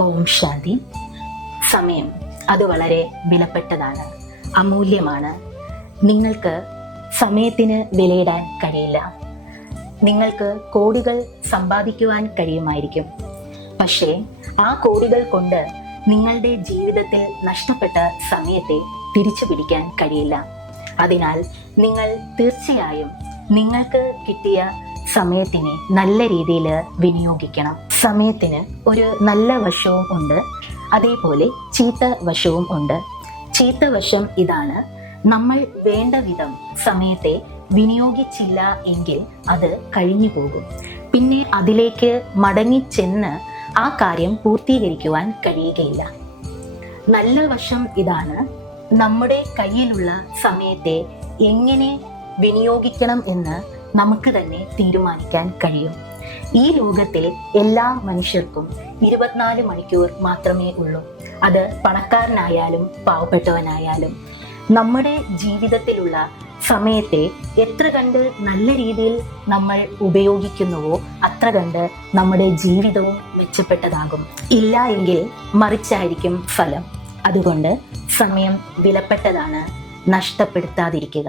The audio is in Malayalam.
ഓം ശാന്തി. സമയം അത് വളരെ വിലപ്പെട്ടതാണ്, അമൂല്യമാണ്. നിങ്ങൾക്ക് സമയത്തിന് വിലയിടാൻ കഴിയില്ല. നിങ്ങൾക്ക് കോടികൾ സമ്പാദിക്കുവാൻ കഴിയുമായിരിക്കും, പക്ഷേ ആ കോടികൾ കൊണ്ട് നിങ്ങളുടെ ജീവിതത്തിൽ നഷ്ടപ്പെട്ട സമയത്തെ തിരിച്ചു പിടിക്കാൻ കഴിയില്ല. അതിനാൽ നിങ്ങൾ തീർച്ചയായും നിങ്ങൾക്ക് കിട്ടിയ സമയത്തിനെ നല്ല രീതിയിൽ വിനിയോഗിക്കണം. സമയത്തിന് ഒരു നല്ല വശവും ഉണ്ട്, അതേപോലെ ചീത്ത വശവും ഉണ്ട്. ചീത്ത വശം ഇതാണ്: നമ്മൾ വേണ്ട വിധം സമയത്തെ വിനിയോഗിച്ചില്ല എങ്കിൽ അത് കഴിഞ്ഞു പോകും. പിന്നെ അതിലേക്ക് മടങ്ങിച്ചെന്ന് ആ കാര്യം പൂർത്തീകരിക്കുവാൻ കഴിയുകയില്ല. നല്ല വശം ഇതാണ്: നമ്മുടെ കയ്യിലുള്ള സമയത്തെ എങ്ങനെ വിനിയോഗിക്കണം എന്ന് നമുക്ക് തന്നെ തീരുമാനിക്കാൻ കഴിയും. ഈ ലോകത്തിൽ എല്ലാ മനുഷ്യർക്കും 24 മണിക്കൂർ മാത്രമേ ഉള്ളൂ. അത് പണക്കാരനായാലും പാവപ്പെട്ടവനായാലും. നമ്മുടെ ജീവിതത്തിലുള്ള സമയത്തെ എത്ര കണ്ട് നല്ല രീതിയിൽ നമ്മൾ ഉപയോഗിക്കുന്നുവോ അത്ര കണ്ട് നമ്മുടെ ജീവിതവും മെച്ചപ്പെട്ടതാകും. ഇല്ല എങ്കിൽ മറിച്ചായിരിക്കും ഫലം. അതുകൊണ്ട് സമയം വിലപ്പെട്ടതാണ്, നഷ്ടപ്പെടുത്താതിരിക്കുക.